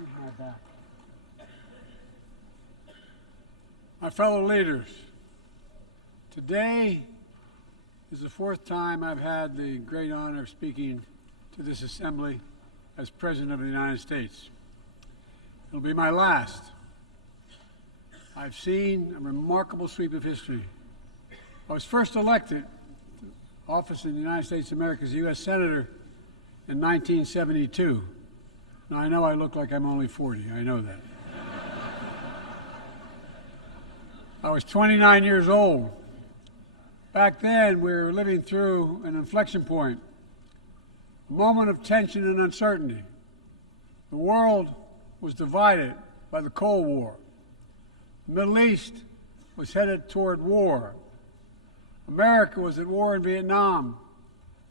my back. My fellow leaders, today is the fourth time I've had the great honor of speaking to this assembly as President of the United States. It'll be my last. I've seen a remarkable sweep of history. I was first elected to office in the United States of America as a U.S. Senator in 1972. Now, I know I look like I'm only 40. I know that. I was 29 years old. Back then, we were living through an inflection point, a moment of tension and uncertainty. The world was divided by the Cold War. The Middle East was headed toward war. America was at war in Vietnam.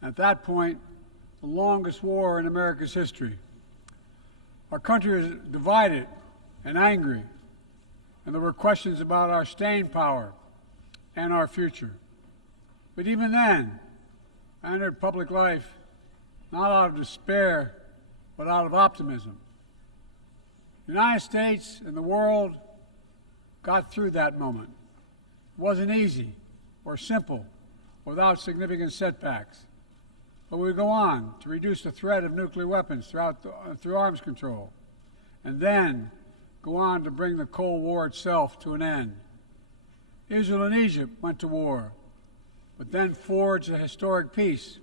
At that point, the longest war in America's history. Our country was divided and angry, and there were questions about our staying power and our future. But even then, I entered public life not out of despair, but out of optimism. The United States and the world got through that moment. It wasn't easy or simple without significant setbacks. But we go on to reduce the threat of nuclear weapons through arms control, and then go on to bring the Cold War itself to an end. Israel and Egypt went to war, but then forged a historic peace.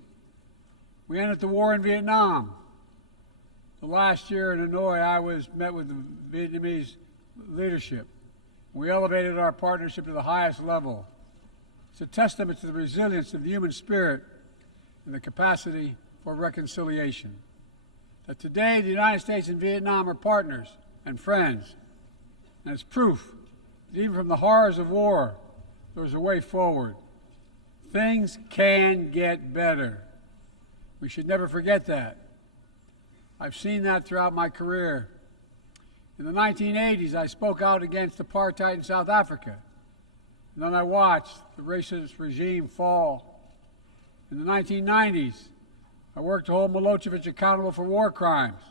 We ended the war in Vietnam. The last year in Hanoi, I met with the Vietnamese leadership. We elevated our partnership to the highest level. It's a testament to the resilience of the human spirit and the capacity for reconciliation. That today the United States and Vietnam are partners and friends. And it's proof that even from the horrors of war, there's a way forward. Things can get better. We should never forget that. I've seen that throughout my career. In the 1980s, I spoke out against apartheid in South Africa. And then I watched the racist regime fall. In the 1990s, I worked to hold Milosevic accountable for war crimes.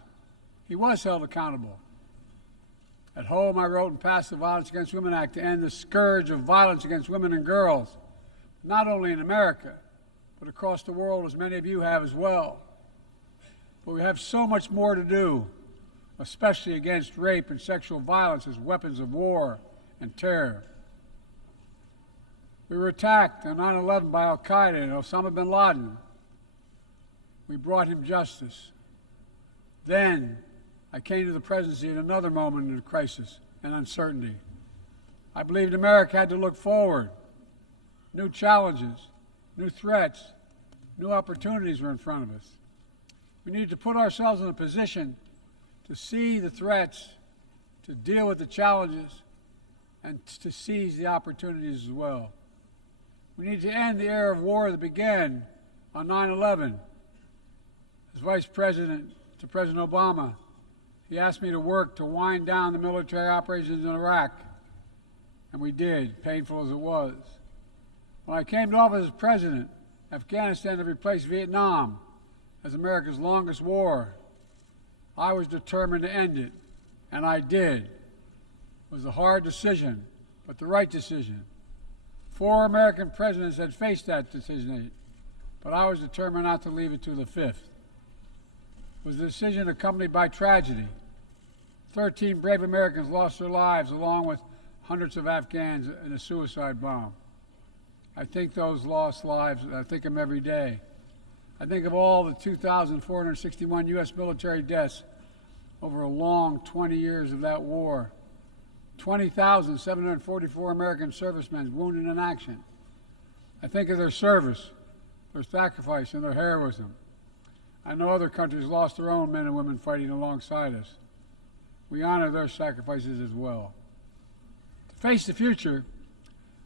He was held accountable. At home, I wrote and passed the Violence Against Women Act to end the scourge of violence against women and girls, not only in America, but across the world, as many of you have as well. But we have so much more to do, especially against rape and sexual violence as weapons of war and terror. We were attacked on 9/11 by al-Qaeda and Osama bin Laden. We brought him justice. Then I came to the presidency at another moment of crisis and uncertainty. I believed America had to look forward. New challenges, new threats, new opportunities were in front of us. We needed to put ourselves in a position to see the threats, to deal with the challenges, and to seize the opportunities as well. We need to end the era of war that began on 9/11. As Vice President to President Obama, he asked me to work to wind down the military operations in Iraq, and we did, painful as it was. When I came to office as President, Afghanistan had replaced Vietnam as America's longest war. I was determined to end it, and I did. It was a hard decision, but the right decision. 4 American presidents had faced that decision, but I was determined not to leave it to the 5th. It was a decision accompanied by tragedy. 13 brave Americans lost their lives, along with hundreds of Afghans in a suicide bomb. I think those lost lives, I think of them every day. I think of all the 2,461 U.S. military deaths over a long 20 years of that war. 20,744 American servicemen wounded in action. I think of their service, their sacrifice, and their heroism. I know other countries lost their own men and women fighting alongside us. We honor their sacrifices as well. To face the future,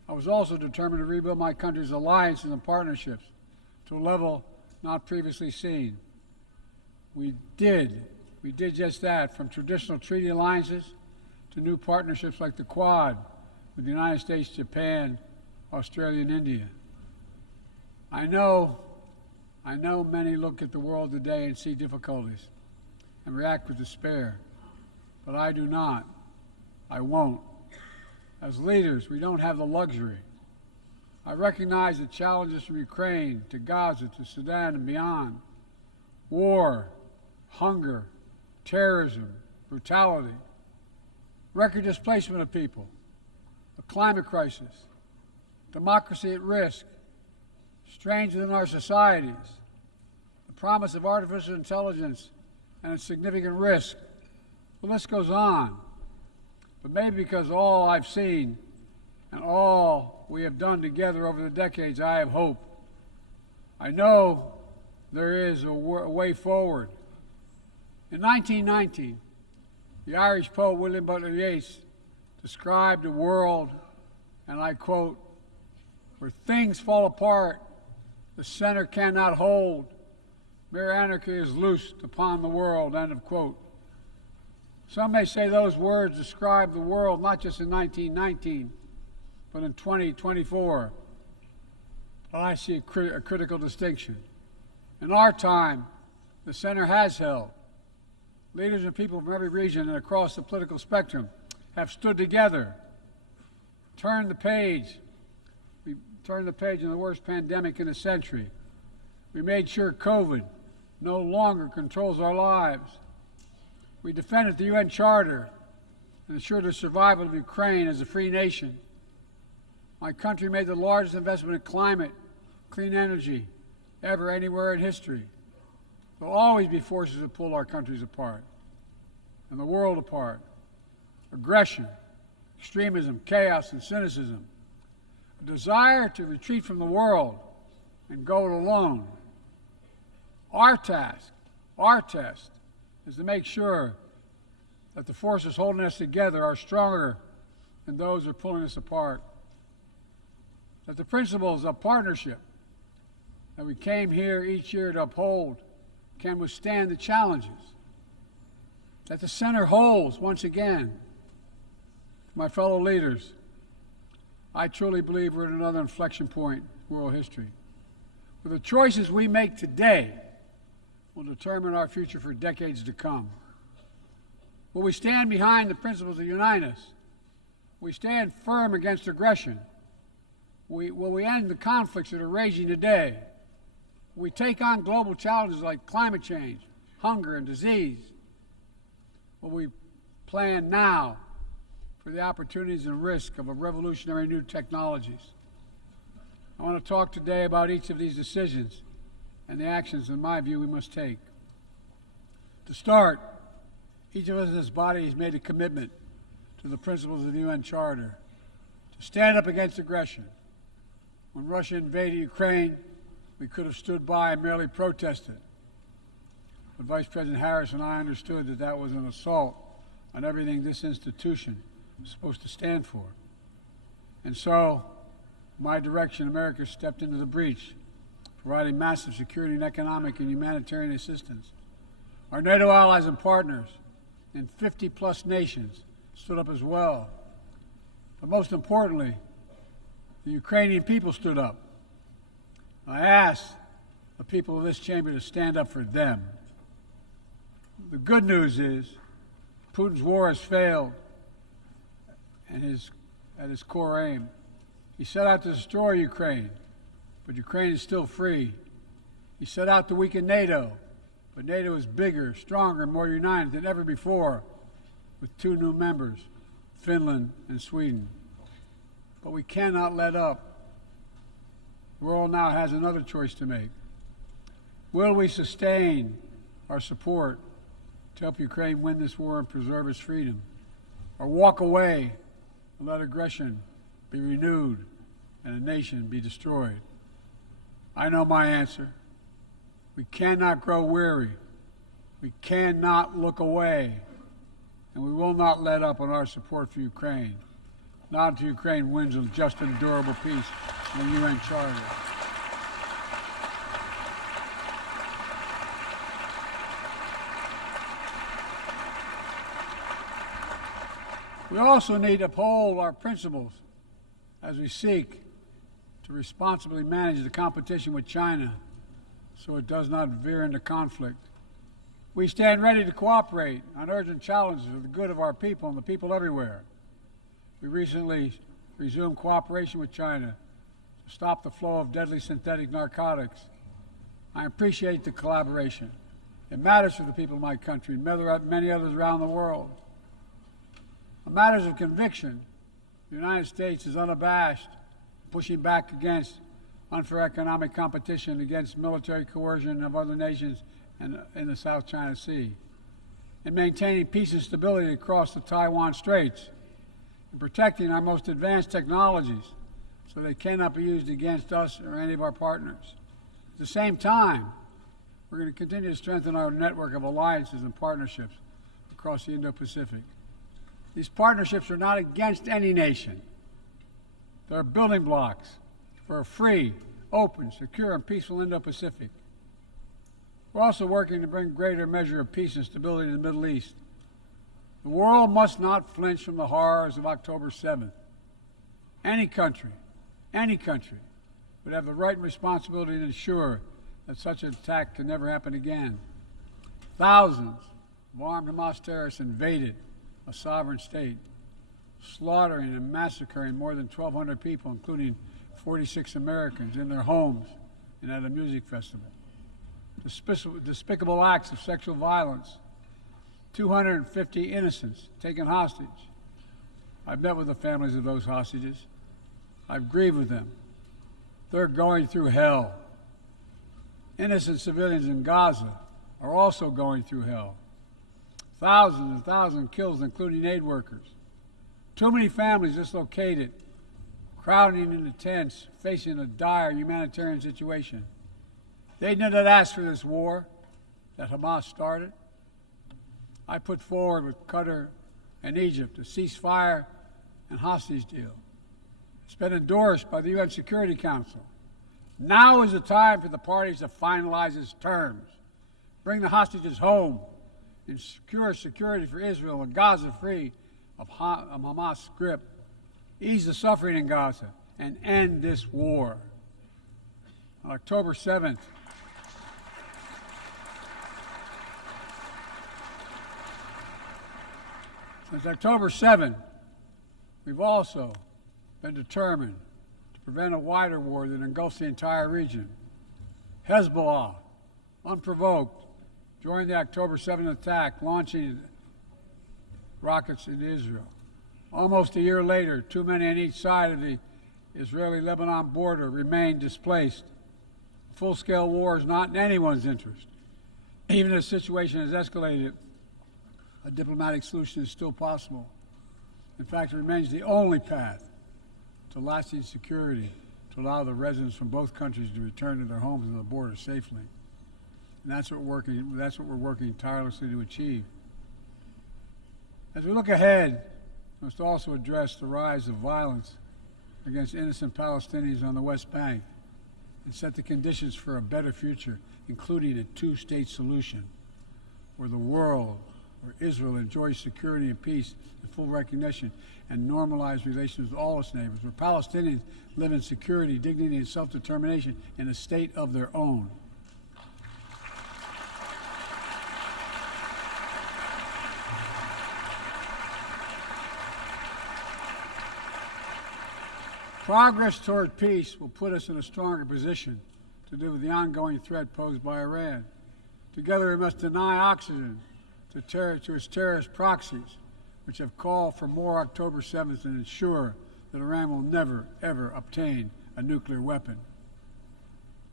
I was also determined to rebuild my country's alliances and partnerships to a level not previously seen. We did just that, from traditional treaty alliances to new partnerships like the Quad with the United States, Japan, Australia, and India. I know many look at the world today and see difficulties and react with despair. but I do not. I won't. As leaders, we don't have the luxury. I recognize the challenges from Ukraine to Gaza to Sudan and beyond. War, hunger, terrorism, brutality, record displacement of people, a climate crisis, democracy at risk, strains within our societies, the promise of artificial intelligence and its significant risk. The list goes on. But maybe because all I've seen and all we have done together over the decades, I have hope. I know there is a way forward. In 1919, the Irish poet William Butler Yeats described a world, and I quote, where things fall apart, the center cannot hold, mere anarchy is loosed upon the world, end of quote. Some may say those words describe the world not just in 1919, but in 2024. But I see a critical distinction. In our time, the center has held. Leaders and people from every region and across the political spectrum have stood together, turned the page. We turned the page in the worst pandemic in a century. We made sure COVID no longer controls our lives. We defended the UN Charter and ensured the survival of Ukraine as a free nation. My country made the largest investment in climate, clean energy, ever anywhere in history. There will always be forces that pull our countries apart and the world apart. Aggression, extremism, chaos, and cynicism. A desire to retreat from the world and go it alone. Our task, our test, is to make sure that the forces holding us together are stronger than those who are pulling us apart. That the principles of partnership that we came here each year to uphold can withstand the challenges. That the center holds once again. My fellow leaders, I truly believe we're at another inflection point in world history. For the choices we make today will determine our future for decades to come. Will we stand behind the principles that unite us? Will we stand firm against aggression? Will we end the conflicts that are raging today? Will we take on global challenges like climate change, hunger, and disease? Will we plan now for the opportunities and risk of a revolutionary new technologies? I want to talk today about each of these decisions and the actions, in my view, we must take. To start, each of us in this body has made a commitment to the principles of the UN Charter to stand up against aggression. When Russia invaded Ukraine, we could have stood by and merely protested. But Vice President Harris and I understood that that was an assault on everything this institution was supposed to stand for. And so, my direction, America stepped into the breach, providing massive security and economic and humanitarian assistance. Our NATO allies and partners in 50-plus nations stood up as well. But most importantly, the Ukrainian people stood up. I asked the people of this chamber to stand up for them. The good news is Putin's war has failed and at his core aim. He set out to destroy Ukraine, but Ukraine is still free. He set out to weaken NATO, but NATO is bigger, stronger, and more united than ever before, with 2 new members, Finland and Sweden. But we cannot let up. The world now has another choice to make. Will we sustain our support to help Ukraine win this war and preserve its freedom, or walk away and let aggression be renewed and a nation be destroyed? I know my answer. We cannot grow weary. We cannot look away. And we will not let up on our support for Ukraine. Not until Ukraine wins a just and durable peace in the UN Charter. We also need to uphold our principles as we seek to responsibly manage the competition with China so it does not veer into conflict. We stand ready to cooperate on urgent challenges for the good of our people and the people everywhere. We recently resumed cooperation with China to stop the flow of deadly synthetic narcotics. I appreciate the collaboration. It matters for the people of my country and many others around the world. On matters of conviction, the United States is unabashed, pushing back against unfair economic competition, against military coercion of other nations in the South China Sea, and maintaining peace and stability across the Taiwan Straits, and protecting our most advanced technologies so they cannot be used against us or any of our partners. At the same time, we're going to continue to strengthen our network of alliances and partnerships across the Indo-Pacific. These partnerships are not against any nation. They're building blocks for a free, open, secure, and peaceful Indo-Pacific. We're also working to bring greater measure of peace and stability to the Middle East. The world must not flinch from the horrors of October 7th. Any country would have the right and responsibility to ensure that such an attack can never happen again. Thousands of armed Hamas terrorists invaded a sovereign state, slaughtering and massacring more than 1,200 people, including 46 Americans, in their homes and at a music festival. Despicable acts of sexual violence, 250 innocents taken hostage. I've met with the families of those hostages. I've grieved with them. They're going through hell. Innocent civilians in Gaza are also going through hell. Thousands and thousands killed, including aid workers. Too many families dislocated, crowding into tents, facing a dire humanitarian situation. They did not ask for this war that Hamas started. I put forward with Qatar and Egypt a ceasefire and hostage deal. It's been endorsed by the UN Security Council. Now is the time for the parties to finalize its terms, bring the hostages home, and secure security for Israel and Gaza free of Hamas' grip, ease the suffering in Gaza, and end this war. On October 7th, since October 7th, we've also been determined to prevent a wider war that engulfs the entire region. Hezbollah, unprovoked, during the October 7th attack, launching rockets into Israel. Almost a year later, too many on each side of the Israeli-Lebanon border remain displaced. Full-scale war is not in anyone's interest. Even if the situation has escalated, a diplomatic solution is still possible. In fact, it remains the only path to lasting security to allow the residents from both countries to return to their homes and the border safely. And that's what we're working tirelessly to achieve. As we look ahead, we must also address the rise of violence against innocent Palestinians on the West Bank and set the conditions for a better future, including a two-state solution where the world, where Israel enjoys security and peace and full recognition and normalized relations with all its neighbors, where Palestinians live in security, dignity, and self-determination in a state of their own. Progress toward peace will put us in a stronger position to deal with the ongoing threat posed by Iran. Together we must deny oxygen to its terrorist proxies, which have called for more October 7th and ensure that Iran will never, ever obtain a nuclear weapon.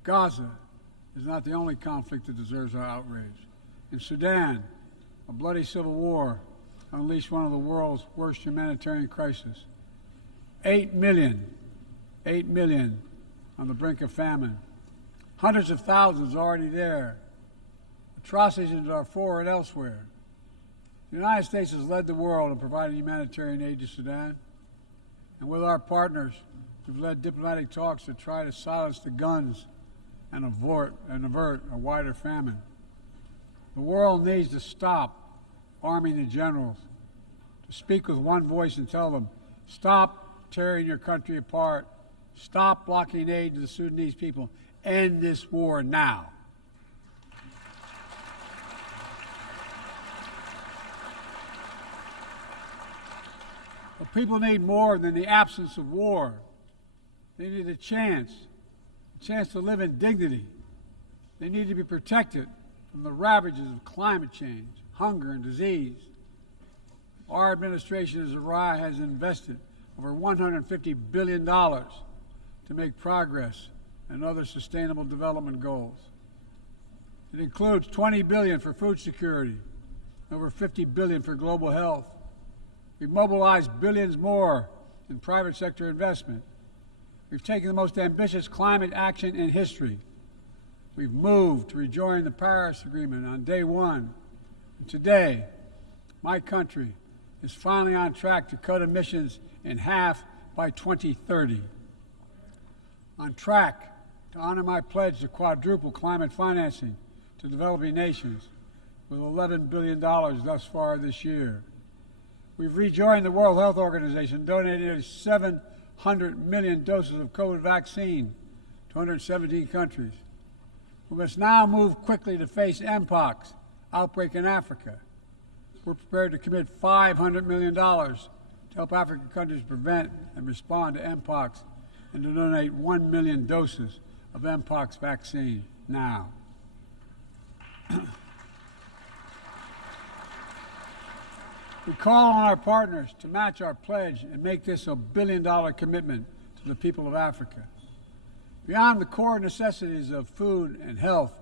Gaza is not the only conflict that deserves our outrage. In Sudan, a bloody civil war unleashed one of the world's worst humanitarian crises. 8 million on the brink of famine. Hundreds of thousands already there. Atrocities in Darfur and elsewhere. The United States has led the world in providing humanitarian aid to Sudan. And with our partners, we've led diplomatic talks to try to silence the guns and avert a wider famine. The world needs to stop arming the generals, to speak with one voice and tell them, stop tearing your country apart, stop blocking aid to the Sudanese people, end this war now. But people need more than the absence of war. They need a chance to live in dignity. They need to be protected from the ravages of climate change, hunger, and disease. Our administration has invested over $150 billion to make progress in other sustainable development goals. It includes $20 billion for food security, over $50 billion for global health. We've mobilized billions more in private sector investment. We've taken the most ambitious climate action in history. We've moved to rejoin the Paris Agreement on day one. And today, my country is finally on track to cut emissions in half by 2030. On track to honor my pledge to quadruple climate financing to developing nations with $11 billion thus far this year. We've rejoined the World Health Organization, donating nearly 700 million doses of COVID vaccine to 117 countries. We must now move quickly to face Mpox outbreak in Africa. We're prepared to commit $500 million to help African countries prevent and respond to Mpox and to donate 1 million doses of Mpox vaccine now. We call on our partners to match our pledge and make this a billion-dollar commitment to the people of Africa. Beyond the core necessities of food and health,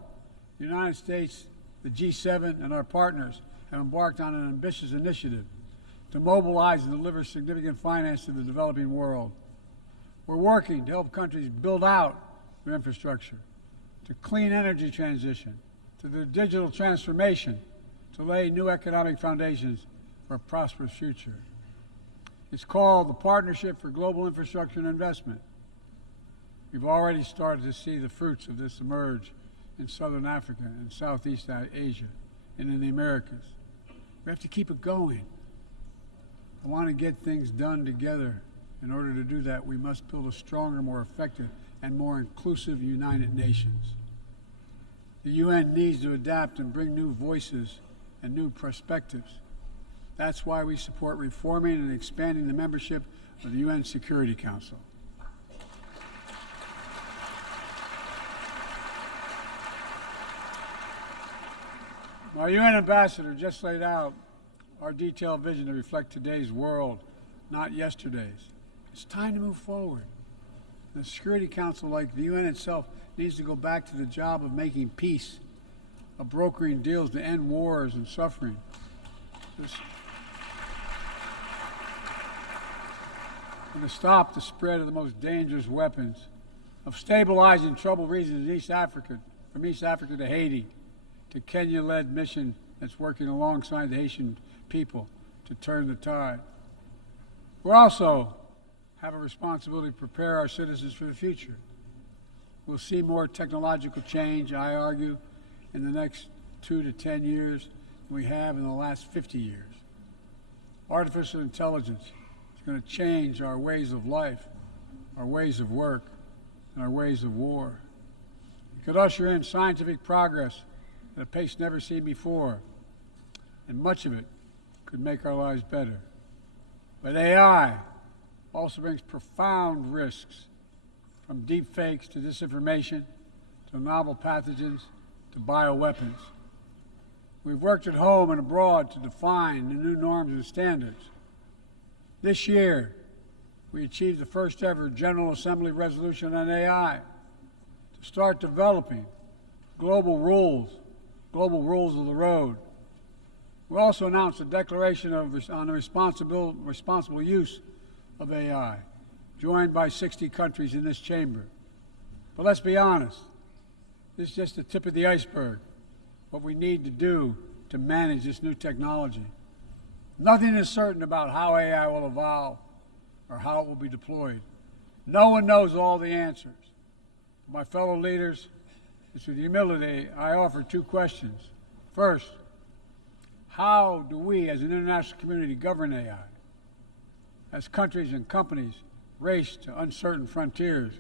the United States, the G7, and our partners have embarked on an ambitious initiative to mobilize and deliver significant finance to the developing world. We're working to help countries build out their infrastructure, to clean energy transition, to their digital transformation, to lay new economic foundations for a prosperous future. It's called the Partnership for Global Infrastructure and Investment. We've already started to see the fruits of this emerge in Southern Africa and Southeast Asia and in the Americas. We have to keep it going. I want to get things done together. In order to do that, we must build a stronger, more effective, and more inclusive United Nations. The UN needs to adapt and bring new voices and new perspectives. That's why we support reforming and expanding the membership of the UN Security Council. My UN ambassador just laid out our detailed vision to reflect today's world, not yesterday's. It's time to move forward. The Security Council, like the UN itself, needs to go back to the job of making peace, of brokering deals to end wars and suffering. And to stop the spread of the most dangerous weapons, of stabilizing troubled regions in East Africa, from East Africa to Haiti, to Kenya-led mission that's working alongside the Haitian people to turn the tide. We also have a responsibility to prepare our citizens for the future. We'll see more technological change, I argue, in the next 2 to 10 years than we have in the last 50 years. Artificial intelligence is going to change our ways of life, our ways of work, and our ways of war. It could usher in scientific progress at a pace never seen before, and much of it could make our lives better. But AI also brings profound risks, from deep fakes to disinformation, to novel pathogens, to bioweapons. We've worked at home and abroad to define the new norms and standards. This year, we achieved the first ever General Assembly resolution on AI to start developing global rules of the road. We also announced a declaration on the responsible use of AI, joined by 60 countries in this chamber. But let's be honest, this is just the tip of the iceberg, what we need to do to manage this new technology. Nothing is certain about how AI will evolve or how it will be deployed. No one knows all the answers. My fellow leaders, it's with humility I offer 2 questions. First, how do we as an international community govern AI? As countries and companies race to uncertain frontiers,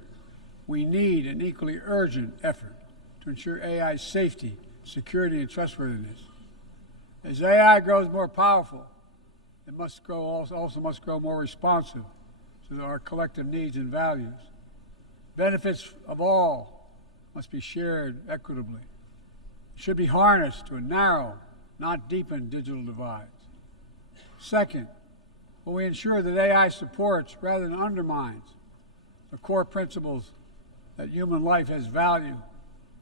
we need an equally urgent effort to ensure AI's safety, security, and trustworthiness. As AI grows more powerful, It also must grow more responsive to our collective needs and values. Benefits of all must be shared equitably. It should be harnessed to narrow, not deepen digital divides. Second, will we ensure that AI supports rather than undermines the core principles that human life has value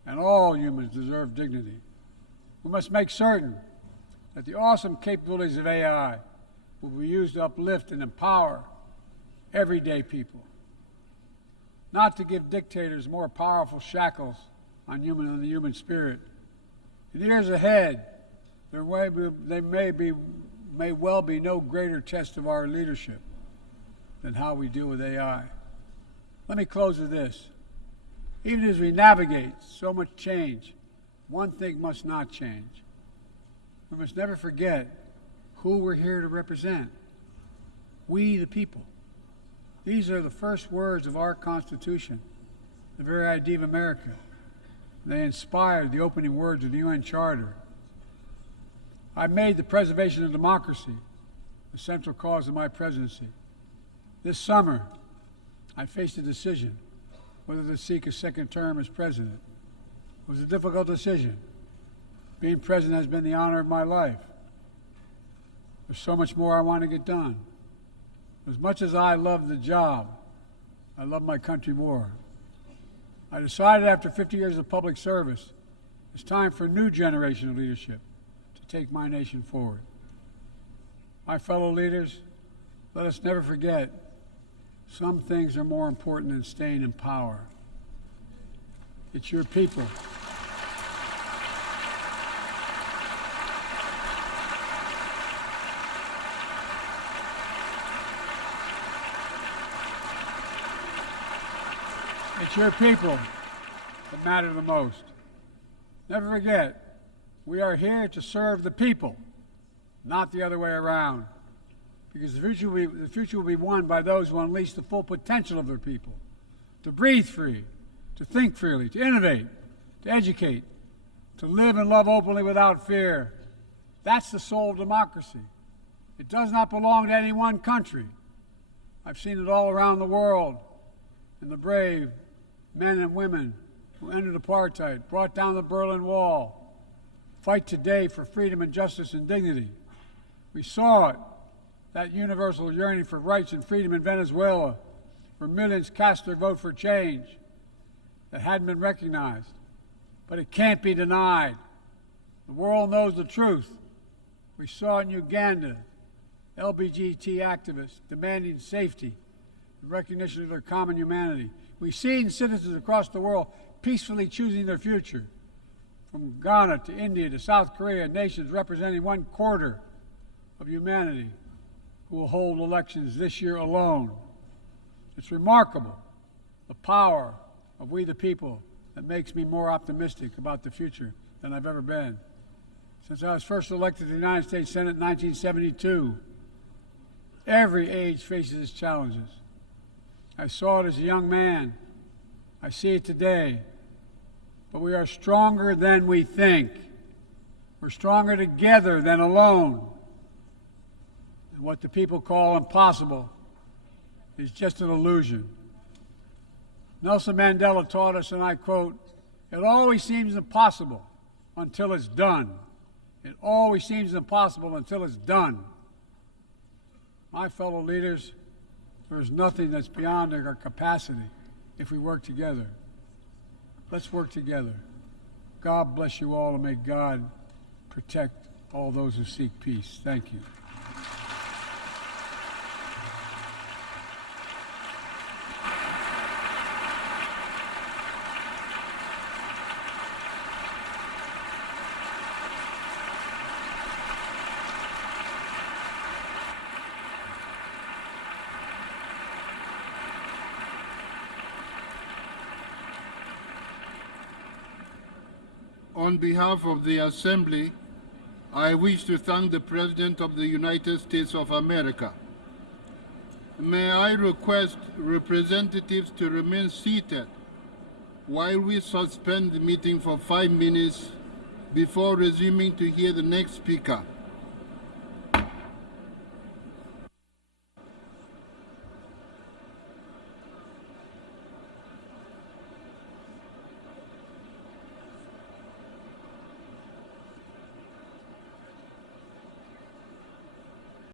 and all humans deserve dignity. We must make certain that the awesome capabilities of AI will be used to uplift and empower everyday people, not to give dictators more powerful shackles on the human spirit. In the years ahead, there may well be no greater test of our leadership than how we deal with AI. Let me close with this. Even as we navigate so much change, one thing must not change. We must never forget who we're here to represent. We, the people. These are the first words of our Constitution, the very idea of America. They inspired the opening words of the UN Charter. I made the preservation of democracy the central cause of my presidency. This summer, I faced a decision whether to seek a second term as president. It was a difficult decision. Being president has been the honor of my life. There's so much more I want to get done. As much as I love the job, I love my country more. I decided after 50 years of public service, it's time for a new generation of leadership to take my nation forward. My fellow leaders, let us never forget, some things are more important than staying in power. It's your people. It's your people that matter the most. Never forget, we are here to serve the people, not the other way around. Because the future will be won by those who unleash the full potential of their people, to breathe free, to think freely, to innovate, to educate, to live and love openly without fear. That's the soul of democracy. It does not belong to any one country. I've seen it all around the world, in the brave men and women who ended apartheid, brought down the Berlin Wall, fight today for freedom and justice and dignity. We saw it, that universal yearning for rights and freedom in Venezuela, where millions cast their vote for change that hadn't been recognized. But it can't be denied. The world knows the truth. We saw in Uganda LGBT activists demanding safety and recognition of their common humanity. We've seen citizens across the world peacefully choosing their future, from Ghana to India to South Korea, nations representing 1/4 of humanity who will hold elections this year alone. It's remarkable, the power of we the people, that makes me more optimistic about the future than I've ever been. Since I was first elected to the United States Senate in 1972, every age faces its challenges. I saw it as a young man. I see it today. But we are stronger than we think. We're stronger together than alone. And what the people call impossible is just an illusion. Nelson Mandela taught us, and I quote, "It always seems impossible until it's done. It always seems impossible until it's done." My fellow leaders, there is nothing that's beyond our capacity if we work together. Let's work together. God bless you all, and may God protect all those who seek peace. Thank you. On behalf of the Assembly, I wish to thank the President of the United States of America. May I request representatives to remain seated while we suspend the meeting for 5 minutes before resuming to hear the next speaker.